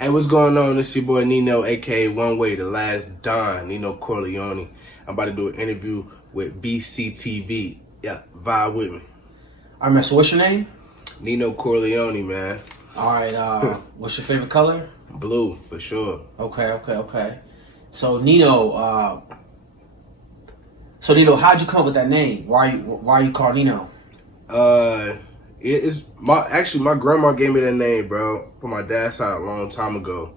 Hey, what's going on? It's your boy Neno, aka One Way, the Last Don, Neno Corleone. I'm about to do an interview with BCTV. Yeah, vibe with me. All right, man. So what's your name? Neno Corleone, man. All right. What's your favorite color? Blue, for sure. Okay. So Neno, how'd you come up with that name? Why are you called Neno? It's my grandma gave me that name, bro, from my dad's side a long time ago.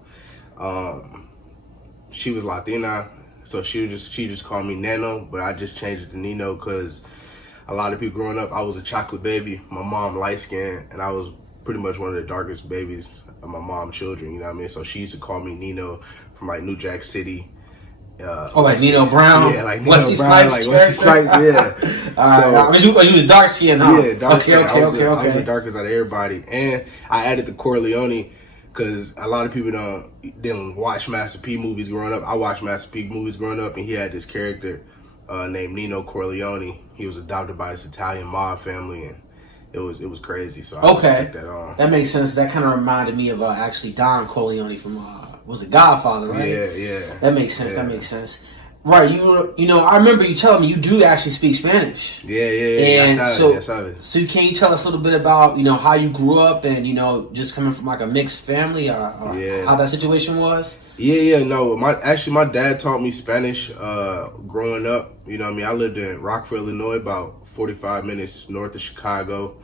She was Latina, so she just called me Neno, but I just changed it to Neno because a lot of people growing up, I was a chocolate baby. My mom light skinned, and I was pretty much one of the darkest babies of my mom's children. You know what I mean? So she used to call me Neno from like New Jack City. Like Nino Brown? Yeah, like Nino Brown, like Wesley Snipes, yeah. I mean, you was dark skinned, huh? Yeah, dark skin. Okay. I was the darkest out of everybody. And I added the Corleone because a lot of people didn't watch Master P movies growing up. I watched Master P movies growing up, and he had this character named Neno Corleone. He was adopted by this Italian mob family, and it was crazy. So I just took that on. That makes sense. That kind of reminded me of actually Don Corleone from was it Godfather, right? Yeah. That makes sense. That makes sense. Right. You know, I remember you telling me you do actually speak Spanish. Yeah. And so can you tell us a little bit about, how you grew up and, just coming from like a mixed family or how that situation was? No, my dad taught me Spanish growing up. You know what I mean? I lived in Rockford, Illinois, about 45 minutes north of Chicago.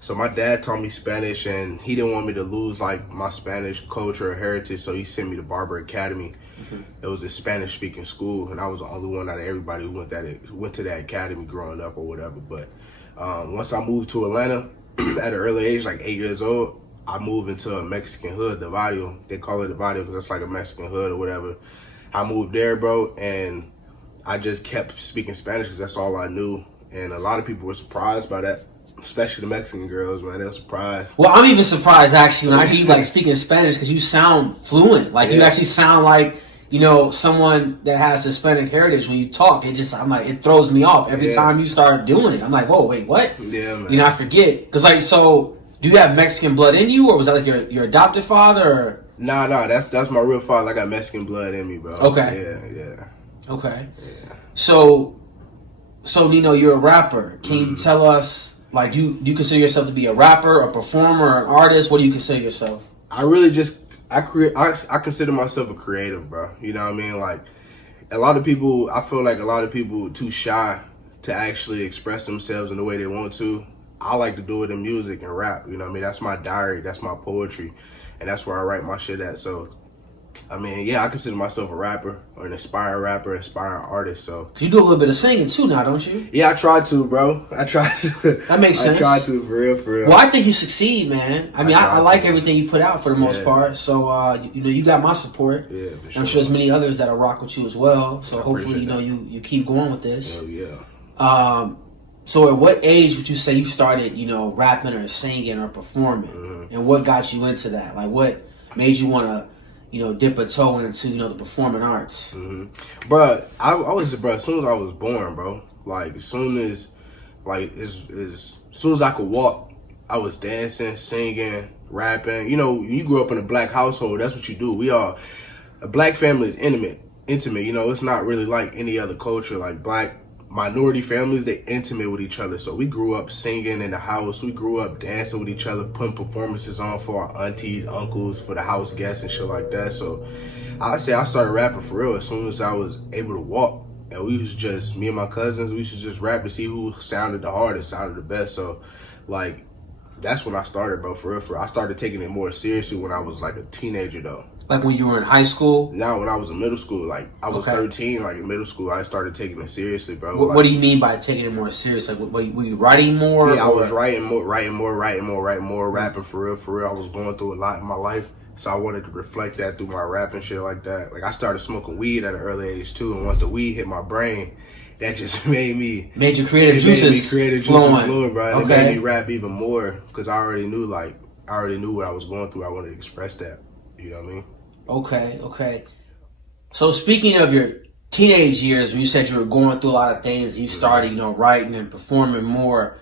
So my dad taught me Spanish, and he didn't want me to lose like my Spanish culture or heritage, so he sent me to Barber Academy. It was a Spanish-speaking school, and I was the only one out of everybody who went to that academy growing up or whatever. But once I moved to Atlanta at an early age, like 8 years old, I moved into a Mexican hood, the barrio. They call it the barrio because it's like a Mexican hood or whatever. I moved there, bro, and I just kept speaking Spanish because that's all I knew. And a lot of people were surprised by that. Especially the Mexican girls, man, they're surprised. Well, I'm even surprised actually when I hear you like speaking Spanish because you sound fluent. Like you actually sound like someone that has Hispanic heritage when you talk. It throws me off every time you start doing it. I'm like, whoa, wait, what? Yeah, man. I forget because so do you have Mexican blood in you, or was that like your adopted father? Or? Nah, that's my real father. I got Mexican blood in me, bro. Okay. Yeah. Okay. Yeah. So Neno, you're a rapper. Can you tell us? Like, do you consider yourself to be a rapper, a performer, an artist? What do you consider yourself? I consider myself a creative, bro. You know what I mean? Like, I feel like a lot of people too shy to actually express themselves in the way they want to. I like to do it in music and rap. You know what I mean? That's my diary. That's my poetry. And that's where I write my shit at. So, I mean, I consider myself a rapper or an aspiring artist. So you do a little bit of singing too now, don't you? Yeah, I try to, bro. I try to. That makes sense. I try to, for real. Well, I think you succeed, man. I mean, I like everything you put out for the most part. So, you got my support. Yeah, for sure. I'm sure there's many others that'll rock with you as well. So hopefully, you keep going with this. Hell yeah. So at what age would you say you started, rapping or singing or performing? And what got you into that? Like, what made you want to dip a toe into, the performing arts? Bro, as soon as I was born, bro, like as soon as I could walk, I was dancing, singing, rapping. You grew up in a black household, that's what you do. A black family is intimate. It's not really like any other culture. Like black minority families, they intimate with each other. So we grew up singing in the house. We grew up dancing with each other, putting performances on for our aunties, uncles, for the house guests and shit like that. So I say I started rapping for real as soon as I was able to walk. And me and my cousins, we used to just rap to see who sounded the hardest, sounded the best. So like, that's when I started, bro, for real. I started taking it more seriously when I was like a teenager though. Like when you were in high school? No, when I was in middle school. Like, I was 13, like in middle school, I started taking it seriously, bro. What do you mean by taking it more serious? Like, were you writing more? Yeah, I was writing more, rapping for real. I was going through a lot in my life, so I wanted to reflect that through my rap and shit like that. Like, I started smoking weed at an early age, too, and once the weed hit my brain, that just made your creative juices flow, bro. It made me rap even more, because I already knew what I was going through. I wanted to express that. You know what I mean? Okay. So speaking of your teenage years, when you said you were going through a lot of things, you started, writing and performing more.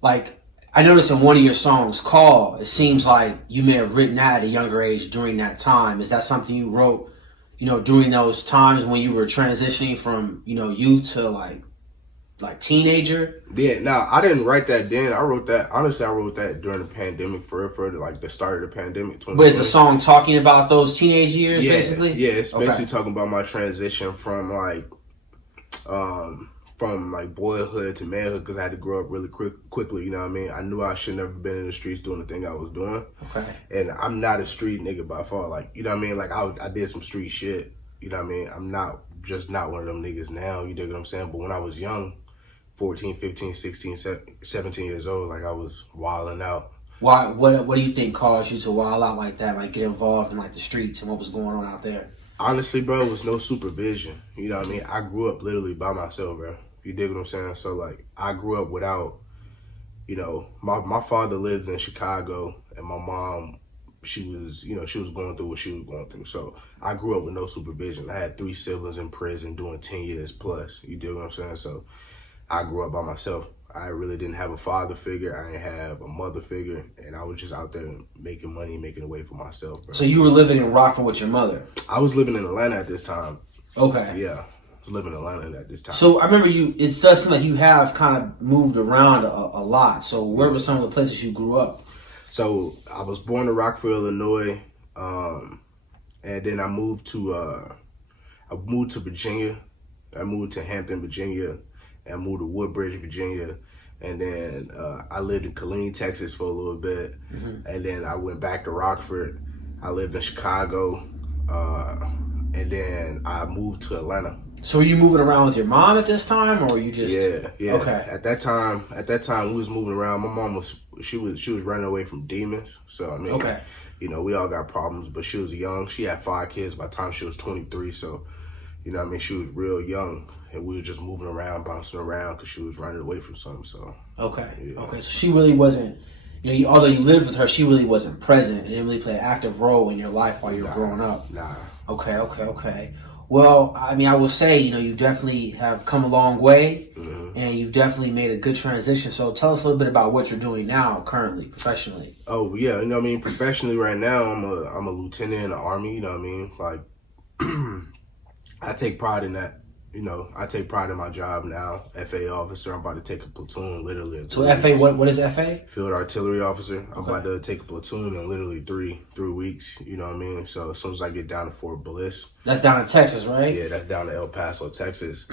Like, I noticed in one of your songs, Call, it seems like you may have written that at a younger age during that time. Is that something you wrote, during those times when you were transitioning from, youth to like teenager? Yeah, now I didn't write that then. I wrote that, honestly, I wrote that during the pandemic for like the start of the pandemic. But is the song talking about those teenage years, basically? Yeah, it's basically talking about my transition from boyhood to manhood, because I had to grow up really quickly, you know what I mean? I knew I should never been in the streets doing the thing I was doing. Okay. And I'm not a street nigga by far, like, you know what I mean? Like, I did some street shit, you know what I mean? I'm not one of them niggas now, you dig what I'm saying? But when I was young, 14, 15, 16, 17 years old, like, I was wilding out. Why? What do you think caused you to wild out like that, like get involved in like the streets and what was going on out there? Honestly, bro, it was no supervision, you know what I mean? I grew up literally by myself, bro. You dig what I'm saying? So, like, I grew up without, my father lived in Chicago, and my mom, she was going through what she was going through. So, I grew up with no supervision. I had 3 siblings in prison doing 10 years plus. You dig what I'm saying? So, I grew up by myself. I really didn't have a father figure. I didn't have a mother figure. And I was just out there making money, making a way for myself, bro. So, you were living in Rockford with your mother? I was living in Atlanta at this time. Okay. Yeah. I was living in Atlanta at this time. So I remember it does seem like you have kind of moved around a lot. So where were some of the places you grew up? So I was born in Rockford, Illinois, and then I moved to Virginia. I moved to Hampton, Virginia, and I moved to Woodbridge, Virginia, and then I lived in Killeen, Texas for a little bit, and then I went back to Rockford. I lived in Chicago, and then I moved to Atlanta. So were you moving around with your mom at this time, or were you just? Yeah. Okay. At that time, we was moving around. My mom was running away from demons. So I mean, okay. We all got problems, but she was young. She had 5 kids by the time she was 23. So, you know what I mean, she was real young, and we were just moving around, bouncing around because she was running away from something. So. Okay. Yeah. Okay. So she really wasn't. Although you lived with her, she really wasn't present. It didn't really play an active role in your life while you were growing up. Nah. Okay. Well, I mean, I will say, you definitely have come a long way, and you've definitely made a good transition. So tell us a little bit about what you're doing now, currently, professionally. Oh, yeah. You know what I mean? Professionally right now, I'm a lieutenant in the Army, you know what I mean? Like, I take pride in that. I take pride in my job now. FA officer. I'm about to take a platoon, literally. So FA, what is FA? Field artillery officer. I'm about to take a platoon in literally three weeks. You know what I mean? So as soon as I get down to Fort Bliss. That's down in Texas, right? Yeah, that's down to El Paso, Texas.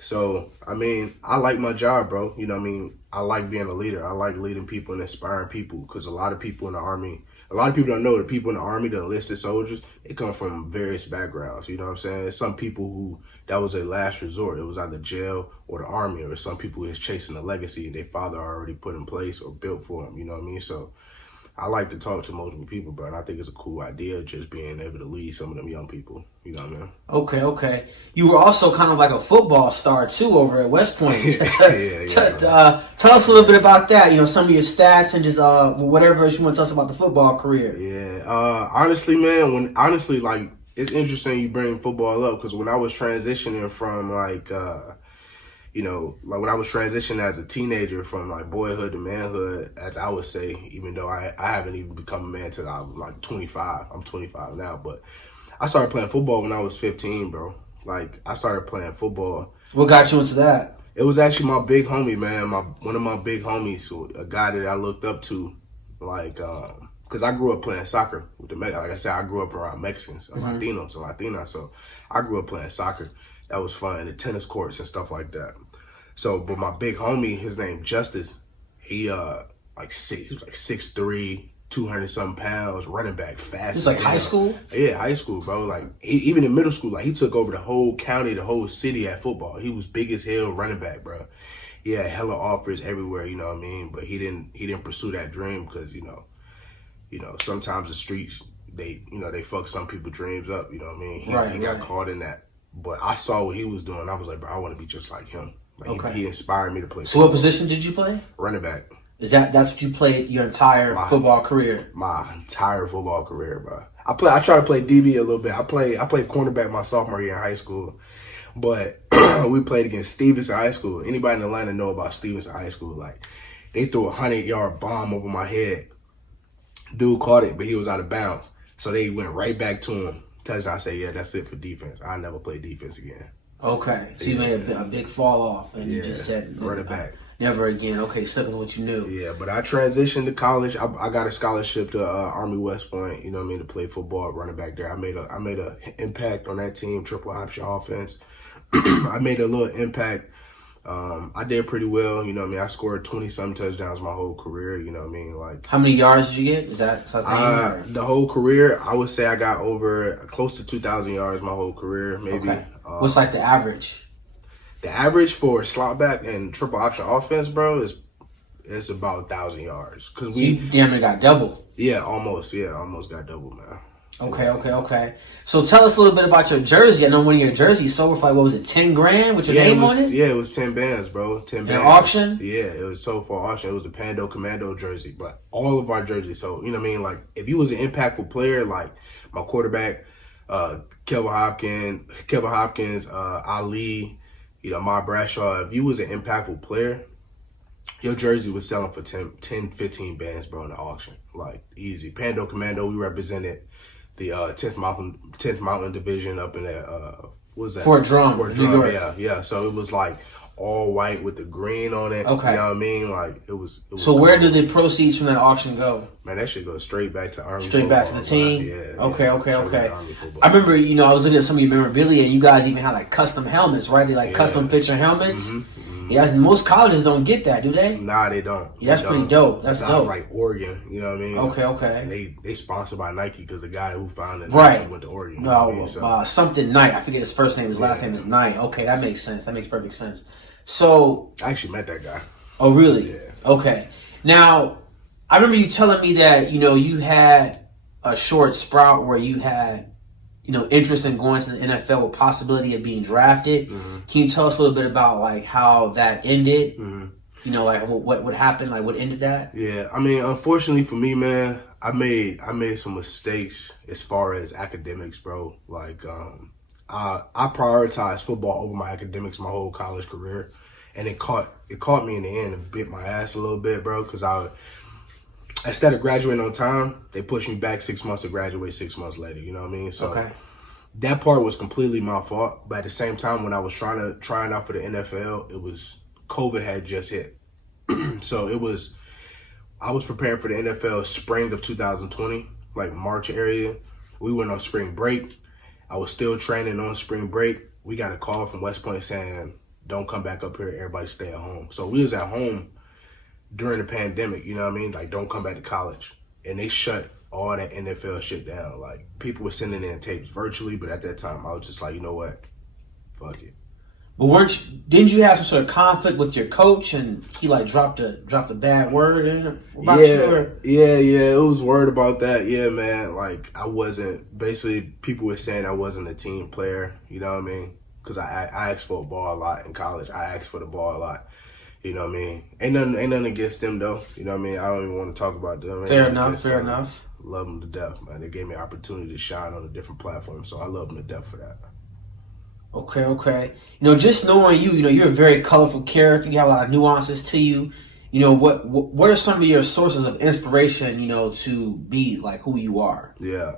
So, I mean, I like my job, bro. You know what I mean? I like being a leader. I like leading people and inspiring people, because a lot of people in the Army, a lot of people don't know the people in the Army, the enlisted soldiers, they come from various backgrounds. You know what I'm saying? Some people who, that was their last resort. It was either jail or the Army, or some people who is chasing a legacy their father already put in place or built for them. You know what I mean? So I like to talk to multiple people, bro, and I think it's a cool idea just being able to lead some of them young people. You know what I mean? Okay. You were also kind of like a football star, too, over at West Point. Tell us a little bit about that, some of your stats and just whatever else you want to tell us about the football career. Yeah, honestly, man, like, it's interesting you bring football up, because when I was transitioning from, like when I was transitioning as a teenager from like boyhood to manhood, as I would say, even though I haven't even become a man till I was like 25. I'm 25 now, but I started playing football when I was 15, bro. Like, I started playing football. What got you into that? It was actually my big homie, man. One of my big homies, a guy that I looked up to, like, because I grew up playing soccer with the Mexicans. Like I said, I grew up around Mexicans, Latinos, and Latinas. So I grew up playing soccer. That was fun, the tennis courts and stuff like that. So, but my big homie, his name Justice, he was like 6'3", 200-something pounds, running back, fast. It's like high school? Yeah, high school, bro. Like, even in middle school, like, he took over the whole county, the whole city at football. He was big as hell running back, bro. He had hella offers everywhere, you know what I mean? But he didn't pursue that dream because, sometimes the streets, they fuck some people's dreams up, you know what I mean? He got caught in that. But I saw what he was doing. I was like, bro, I want to be just like him. Like, he inspired me to play. So what position did you play? Running back. That's what you played your entire football career? My entire football career, bro. I try to play DB a little bit. I played cornerback my sophomore year in high school. But we played against Stevenson High School. Anybody in Atlanta know about Stevenson High School? Like, They threw a 100-yard bomb over my head. Dude caught it, but he was out of bounds. So they went right back to him. Touchdown. I said, yeah, that's it for defense. I never play defense again. Okay. So you made a big fall off, and you just said, run it back. Never again. Okay, stuck with what you knew. Yeah, but I transitioned to college. I got a scholarship to Army West Point, you know what I mean, to play football, running back there. I made a impact on that team, triple option offense. I made a little impact. I did pretty well, you know what I mean. I scored 20-something touchdowns my whole career, you know what I mean. Like, how many yards did you get? Is that something? The whole career, I would say I got over close to 2,000 yards my whole career, maybe. Okay. What's like the average? The average for slot back and triple option offense, bro, is about 1,000 yards. Cause so you damn near got double. Yeah, almost got double, man. Okay. So tell us a little bit about your jersey. I know one of your jerseys sold for like, what was it, 10 grand with your name on it? Yeah, it was 10 bands, bro. 10 bands. An auction? Yeah, it was sold for auction. It was the Commando jersey. But all of our jerseys sold. You know what I mean? Like, if you was an impactful player, like my quarterback, Kevin Hopkins, Ali, you know, my Bradshaw, if you was an impactful player, your jersey was selling for 10, 15 bands, bro, in the auction. Like, easy. Pando Commando, we represented the 10th Mountain Division up in that, what was that? Fort Drum, New York. Yeah. So it was like all white with the green on it. Okay. You know what I mean? Like, it was so cool. Where did the proceeds from that auction go? Man, that shit goes straight back to Army Straight football, back to the team? Yeah. Okay. I remember, you know, I was looking at some of your memorabilia, and you guys even had like custom helmets, right? They like custom picture helmets. Mm-hmm. Yeah, most colleges don't get that, do they? Nah, they don't. Yeah, that's pretty dope. That's dope. Sounds like Oregon, you know what I mean? Okay. And they sponsored by Nike because the guy who founded it went to Oregon. No, you know what I mean? Something Knight. I forget his first name. His last name is Knight. Okay, that makes sense. That makes perfect sense. So I actually met that guy. Oh, really? Yeah. Okay. Now, I remember you telling me that, you know, you had a short sprout where you had, you know, interest in going to the NFL with possibility of being drafted. Mm-hmm. Can you tell us a little bit about like how that ended? Mm-hmm. You know, like what happened, like what ended that? Yeah, I mean, unfortunately for me, man, I made some mistakes as far as academics, bro. Like, I prioritized football over my academics my whole college career, and it caught me in the end and bit my ass a little bit, bro. Because instead of graduating on time, they pushed me back 6 months to graduate 6 months later. You know what I mean? So that part was completely my fault. But at the same time, when I was trying out for the NFL, COVID had just hit. So I was preparing for the NFL spring of 2020, like March area. We went on spring break. I was still training on spring break. We got a call from West Point saying, don't come back up here, everybody stay at home. So we was at home during the pandemic, you know what I mean? Like, don't come back to college. And they shut all that NFL shit down. Like, people were sending in tapes virtually, but at that time, I was just like, you know what? Fuck it. But didn't you have some sort of conflict with your coach, and he like dropped a bad word about you? Yeah, it was word about that. Yeah, man. Like, I wasn't. Basically, people were saying I wasn't a team player. You know what I mean? Because I asked for a ball a lot in college. I asked for the ball a lot. You know what I mean? Ain't nothing against them though. You know what I mean? I don't even want to talk about them. Fair enough. Love them to death, man. They gave me an opportunity to shine on a different platform, so I love them to death for that. Okay. You know, just knowing you, you're a very colorful character. You have a lot of nuances to you. You know, what are some of your sources of inspiration, you know, to be like who you are? Yeah.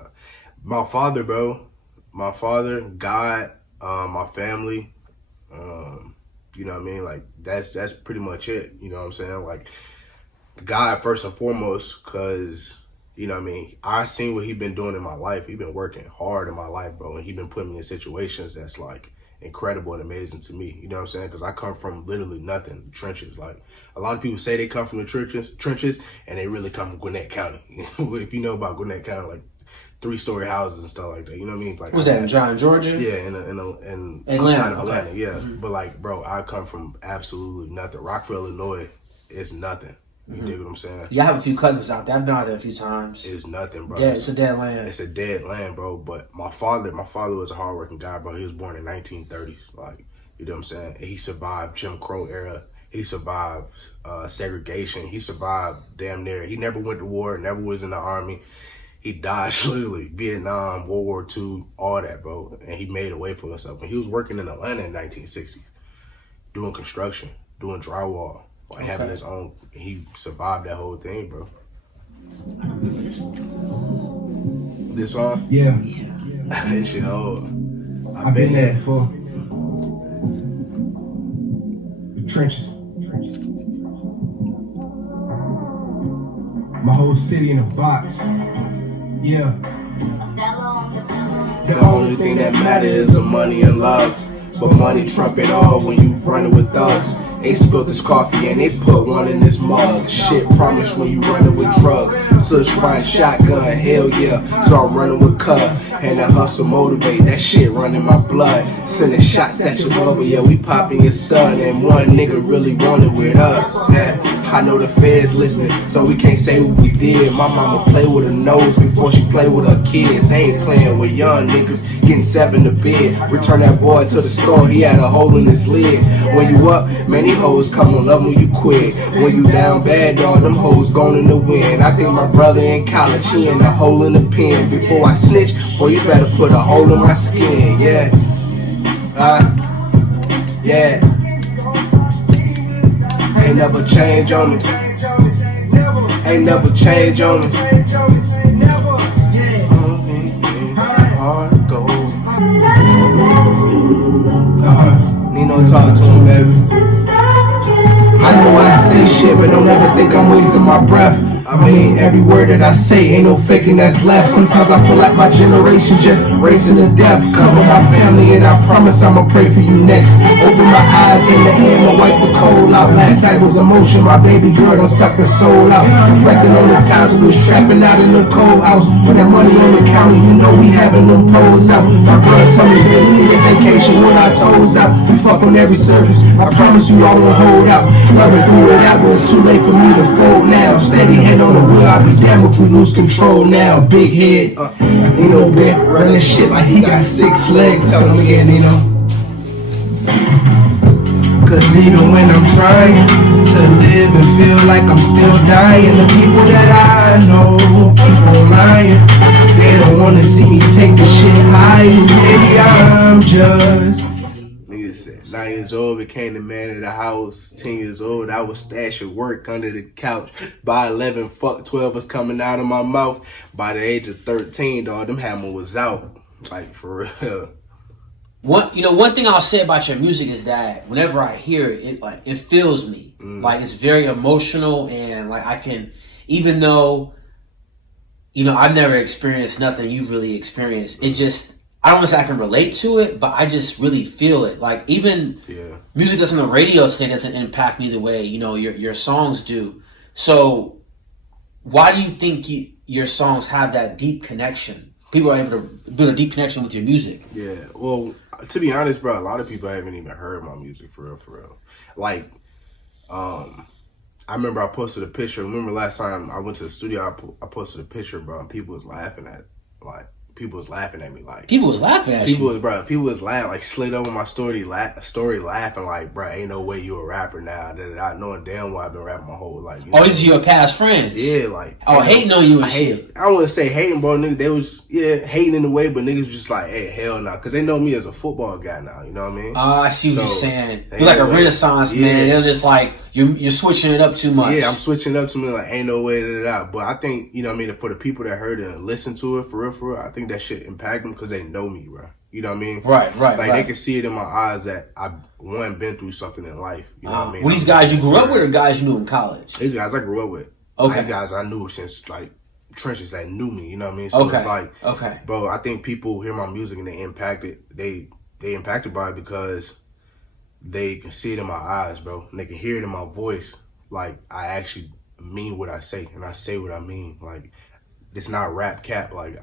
My father, bro. My father, God, my family. You know what I mean? Like, that's pretty much it. You know what I'm saying? Like, God first and foremost, because, you know what I mean, I seen what he been doing in my life. He been working hard in my life, bro. And he been putting me in situations that's, like, incredible and amazing to me. You know what I'm saying? Because I come from literally nothing, trenches. Like, a lot of people say they come from the trenches, and they really come from Gwinnett County. If you know about Gwinnett County, like, 3-story houses and stuff like that. You know what I mean? Like, was that in Georgia? Yeah, in Atlanta. Outside of Atlanta, yeah. Mm-hmm. But like, bro, I come from absolutely nothing. Rockville, Illinois is nothing. You dig what I'm saying? Yeah, I have a few cousins out there. I've been out there a few times. It's nothing, bro. It's a dead land. It's a dead land, bro. But my father was a hardworking guy, bro. He was born in 1930s. Like, you know what I'm saying? And he survived Jim Crow era. He survived segregation. He survived damn near. He never went to war. Never was in the army. He died literally, Vietnam, World War II, all that, bro. And he made a way for himself. And he was working in Atlanta in 1960, doing construction, doing drywall. like having his own. He survived that whole thing, bro. This song? Yeah. That shit old. I've been there before. The trenches. My whole city in a box. Yeah. The only thing that matters is the money and love. But money trump it all when you running with thugs. They spilled this coffee and they put one in this mug. Shit, promise when you running with drugs. Such wine, shotgun, hell yeah. So I'm running with cut. And the hustle motivate, that shit running my blood. Sending shots at your brother, yeah, we popping your son. And one nigga really wanted with us, yeah. I know the feds listening, so we can't say what we did. My mama play with her nose before she play with her kids. They ain't playing with young niggas, getting 7 to bed. Return that boy to the store, he had a hole in his lid. When you up, many hoes come on love when you quit. When you down bad, dog, them hoes gone in the wind. I think my brother in college, he in a hole in the pen. Before I snitch, boy, you better put a hole in my skin, yeah. Yeah. Ain't never change on me. Ain't never change on me. Hard to go. Neno, talk to him, baby. I know I say shit, but don't ever think I'm wasting my breath. I mean, every word that I say ain't no faking that's left. Sometimes I feel like my generation just racing to death. Cover my family and I promise I'ma pray for you next. Open my eyes in the air and wipe the cold out. Last night was emotion, my baby girl done sucked her soul out. Reflecting on the times we was trapping out in the cold house. When that money on the counter, you know we having them poles out. My girl told me that we need a vacation with our toes out. We fuck on every surface, I promise you I won't hold out. Loving through whatever, it's too late for me to fold now. Steady hand on the wheel, I'll be damned if we lose control now. Big head, Neno been running shit like he got 6 legs. Tell him again, Neno. Cause even when I'm trying to live and feel like I'm still dying, the people that I know keep on lying. They don't wanna see me take the shit higher. Maybe I'm just. Nigga said 9 years old, became the man of the house. 10 years old, I was stashing work under the couch. By 11, fuck 12 was coming out of my mouth. By the age of 13, dog, them hammer was out. Like, for real. One thing I'll say about your music is that whenever I hear it, it fills me. Like, it's very emotional, and like I can, even though, I've never experienced nothing you've really experienced. It just, I don't want to say I can relate to it, but I just really feel it. Like, even music that's on the radio today doesn't impact me the way, your songs do. So why do you think your songs have that deep connection? People are able to build a deep connection with your music. Yeah, well, to be honest, bro, a lot of people haven't even heard my music for real. Like, I remember I posted a picture. Remember last time I went to the studio, I posted a picture, bro, and people was laughing at me. Like, people was laughing at you. People was laughing, like, slid over my story laughing, like, bro, ain't no way you a rapper now. That knowing damn well I've been rapping my whole life. This is your past friends. Yeah, like. Hating on you and shit. I wouldn't say hating, bro. Niggas, they was, hating in a way, but niggas was just like, hey, hell no. Because they know me as a football guy now, you know what I mean? I see what you're saying. You're like a renaissance man. They're just like, you're switching it up too much. Yeah, I'm switching it up to me, like, ain't no way that. But I think, for the people that heard it and listened to it, for real, I think that shit impact them because they know me, bro. You know what I mean? Right. Like, they can see it in my eyes that I've, been through something in life. You know what I mean? Were these guys you grew up with or guys you knew in college? These guys I grew up with. Okay. Like, guys I knew since, like, trenches that knew me, you know what I mean? So it's like, bro, I think people hear my music and they impacted by it because they can see it in my eyes, bro. And they can hear it in my voice. Like, I actually mean what I say, and I say what I mean. Like, it's not rap cap. Like,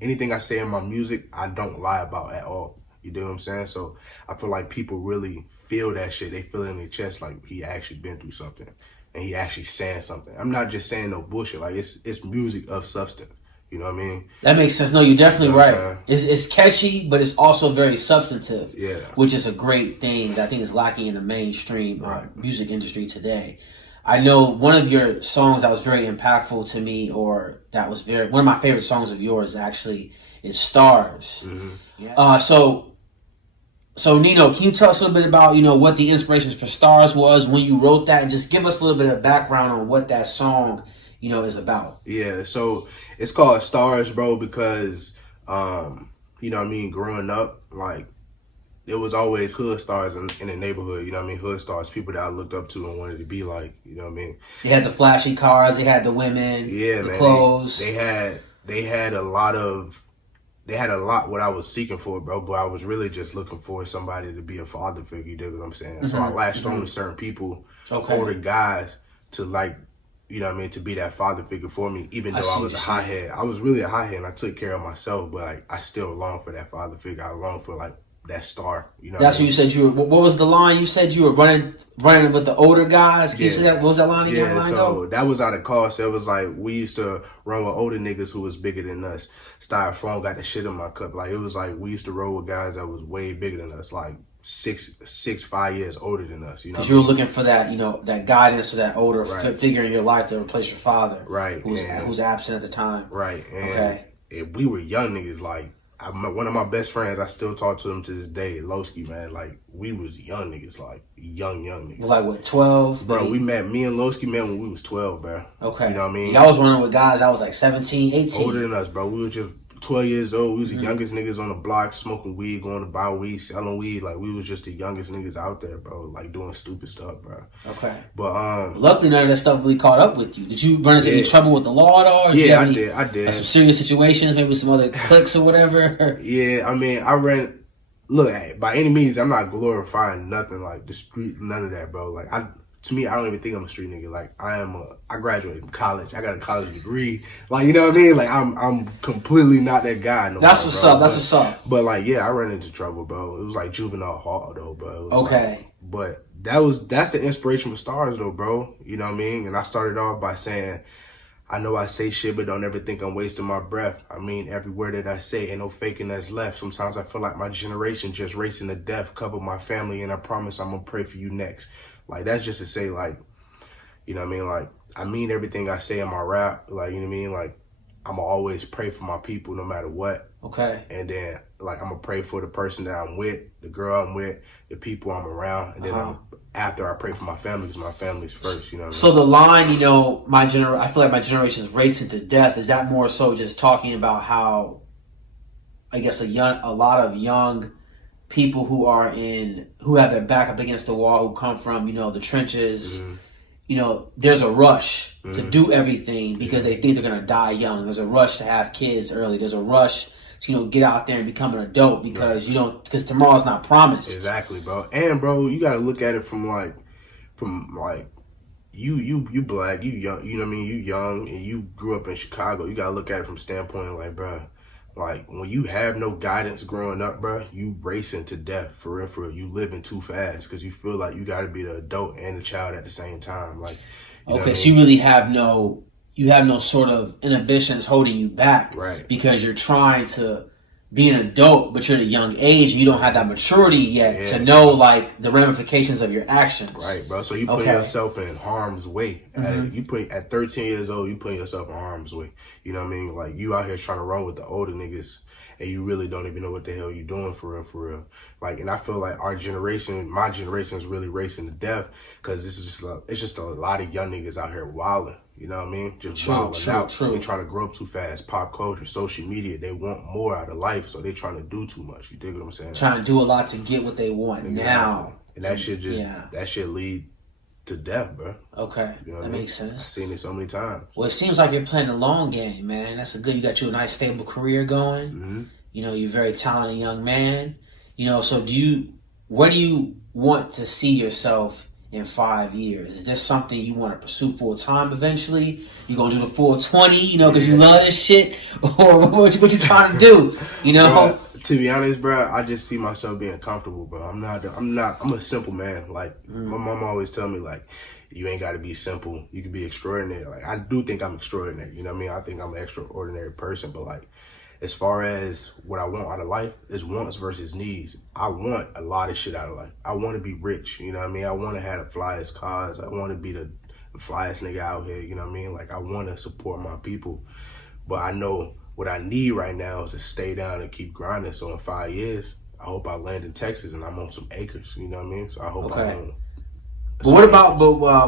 anything I say in my music, I don't lie about at all. You know what I'm saying? So I feel like people really feel that shit. They feel it in their chest, like he actually been through something, and he actually saying something. I'm not just saying no bullshit. Like, it's music of substance. You know what I mean? That makes sense. No, you're definitely right. It's catchy, but it's also very substantive. Yeah. Which is a great thing that I think is lacking in the mainstream music industry today. I know one of your songs that was very impactful to me, or that was one of my favorite songs of yours actually, is Stars. Mm-hmm. So So Neno, can you tell us a little bit about, what the inspirations for Stars was when you wrote that, and just give us a little bit of background on what that song, is about? Yeah, so it's called Stars, bro, because growing up, like, it was always hood stars in the neighborhood, hood stars, people that I looked up to and wanted to be like, They had the flashy cars, they had the women, yeah, the man, clothes. They had a lot what I was seeking for, bro, but I was really just looking for somebody to be a father figure, you dig what I'm saying? So I latched on to certain people, older guys, to like, to be that father figure for me, even though I was a hothead. I was really a hothead and I took care of myself, but like, I still long for that father figure. I long for like that star, That's what you said. What was the line? You said you were running with the older guys. Can you say that? What was that line again? Yeah, so that was out of cost. It was like we used to run with older niggas who was bigger than us. Styrofoam got the shit in my cup. Like, it was like we used to roll with guys that was way bigger than us, like 5 years older than us. Because you were looking for that, that guidance or that older figure in your life to replace your father, right? Who's absent at the time, right? And if we were young niggas, like. One of my best friends, I still talk to him to this day, Lowski, man. Like, we was young niggas, like, young niggas. Like, what, 12? Bro, me and Lowski met when we was 12, bro. Okay. You know what I mean? Y'all was running with guys that was like 17, 18. Older than us, bro. We were just 12 years old. We was the youngest niggas on the block, smoking weed, going to buy weed, selling weed. Like, we was just the youngest niggas out there, bro. Like, doing stupid stuff, bro. Okay. But, luckily, none of that stuff really caught up with you. Did you run into any trouble with the law at all? Yeah, I did. Like, some serious situations, maybe some other cliques or whatever? Yeah, I mean, I ran... Look, by any means, I'm not glorifying nothing, like, the street, none of that, bro. Like, to me, I don't even think I'm a street nigga. Like, I graduated from college. I got a college degree. Like, you know what I mean? Like, I'm completely not that guy. No That's more, what's bro. up. That's what's up. But like, yeah, I ran into trouble, bro. It was like juvenile hall, though, bro. Okay. But that's the inspiration for Stars, though, bro. You know what I mean? And I started off by saying, I know I say shit, but don't ever think I'm wasting my breath. I mean, every word that I say, ain't no faking that's left. Sometimes I feel like my generation just racing to death, cover my family, and I promise I'm gonna pray for you next. Like, that's just to say, like, you know what I mean? Like, I mean everything I say in my rap. Like, you know what I mean? Like, I'm going to always pray for my people no matter what. Okay. And then, like, I'm going to pray for the person that I'm with, the girl I'm with, the people I'm around. And then after I pray for my family, because my family's first, you know what I mean? So the line, I feel like my generation is racing to death. Is that more so just talking about how, I guess, a lot of young people who have their back up against the wall, who come from, the trenches, there's a rush to do everything because they think they're going to die young. There's a rush to have kids early. There's a rush to, get out there and become an adult because because tomorrow's not promised. Exactly, bro. And, bro, you got to look at it from you black, you young, you know what I mean? You young and you grew up in Chicago. You got to look at it from standpoint of like, bro, like, when you have no guidance growing up, bro, you racing to death, for real. You living too fast because you feel like you got to be the adult and the child at the same time. Like, okay, so you really have no sort of inhibitions holding you back, right? Because you're trying to be an adult, but you're at a young age and you don't have that maturity yet to know like the ramifications of your actions. Right, bro. So you put yourself in harm's way. At 13 years old, you put yourself in harm's way. You know what I mean? Like, you out here trying to run with the older niggas and you really don't even know what the hell you doing for real. Like, and I feel like my generation is really racing to death because it's just a lot of young niggas out here wilding. You know what I mean? Just wilding out. They trying to grow up too fast. Pop culture, social media, they want more out of life, so they trying to do too much. You dig what I'm saying? Trying to do a lot to get what they want now. And that shit that shit lead to death, bro. Okay, you know that makes sense. I've seen it so many times. Well, it seems like you're playing the long game, man. That's you got you a nice stable career going. Mm-hmm. You're a very talented young man. So where do you want to see yourself in 5 years? Is this something you want to pursue full time eventually? You gonna do the full 20, because you love this shit, or what you trying to do? Bro, to be honest, bro, I just see myself being comfortable, bro. I'm a simple man. Like, my mom always tell me, like, you ain't got to be simple. You can be extraordinary. Like, I do think I'm extraordinary. You know what I mean? I think I'm an extraordinary person, but like, as far as what I want out of life, is wants versus needs. I want a lot of shit out of life. I want to be rich, you know what I mean? I want to have the flyest cars. I want to be the flyest nigga out here, you know what I mean? Like, I want to support my people. But I know what I need right now is to stay down and keep grinding. So in 5 years, I hope I land in Texas and I'm on some acres. You know what I mean? So I hope Okay. I'm on. But what about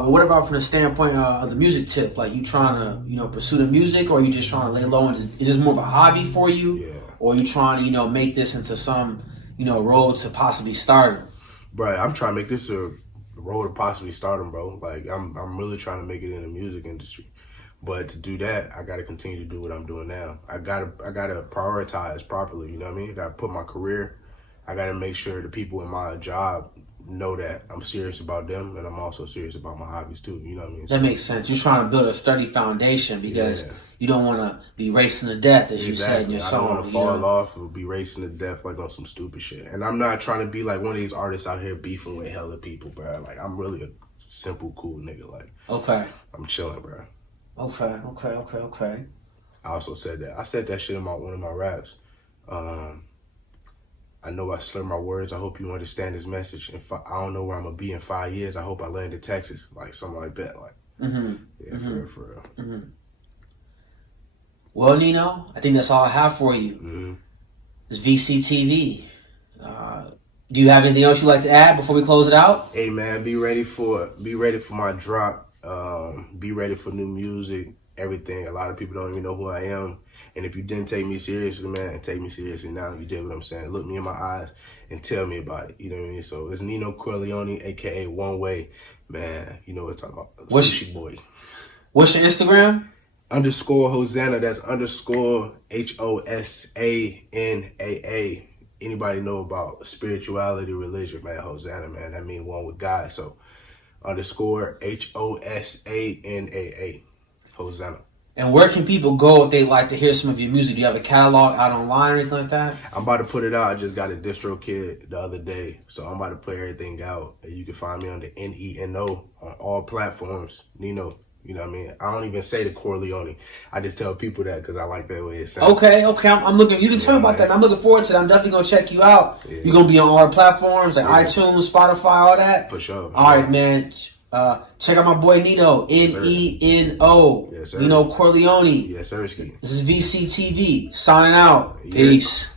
what about from the standpoint of the music tip? Like, you trying to pursue the music, or are you just trying to lay low? And is this more of a hobby for you, Yeah. or are you trying to make this into some road to possibly stardom? Bro, I'm trying to make this a road to possibly stardom, bro. Like I'm really trying to make it in the music industry. But to do that, I gotta continue to do what I'm doing now. I gotta prioritize properly. You know what I mean? I gotta put my career. I gotta make sure the people in my job know that I'm serious about them, and I'm also serious about my hobbies too. You know what I mean? That makes sense. You're trying to build a sturdy foundation because you don't want to be racing to death, as you said in your song. I don't want to fall off or be racing to death like on some stupid shit. And I'm not trying to be like one of these artists out here beefing with hella people, bro. Like, I'm really a simple, cool nigga. Like, okay, I'm chilling, bro. Okay. I also said that. I said that shit in one of my raps. I know I slur my words. I hope you understand this message. I don't know where I'm gonna be in 5 years. I hope I land in Texas, like something like that. Like, for real. Mm-hmm. Well, Neno, I think that's all I have for you. Mm-hmm. It's VCTV. Do you have anything else you'd like to add before we close it out? Hey man, be ready for my drop. Be ready for new music. Everything. A lot of people don't even know who I am. And if you didn't take me seriously, man, take me seriously now. You did what I'm saying. Look me in my eyes and tell me about it. You know what I mean? So it's Neno Jarell, AKA One Way. Man, you know what I'm talking about. Sushi boy. What's your Instagram? _ Hosanna. That's _ HOSANAA. Anybody know about spirituality, religion, man? Hosanna, man. That means one with God. So _ HOSANAA. Hosanna. And where can people go if they'd like to hear some of your music? Do you have a catalog out online or anything like that? I'm about to put it out. I just got a distro kit the other day. So I'm about to play everything out. And you can find me on the NENO on all platforms. Neno. You know what I mean? I don't even say the Corleone. I just tell people that because I like that way it sounds. Okay. I'm looking. You can tell me about that. I'm looking forward to that. I'm definitely going to check you out. Yeah. You're going to be on all the platforms like iTunes, Spotify, all that? For sure. All right, man. Check out my boy Neno, NENO. Yes, sir. Neno Corleone. Yes, sir. This is VCTV signing out. Peace.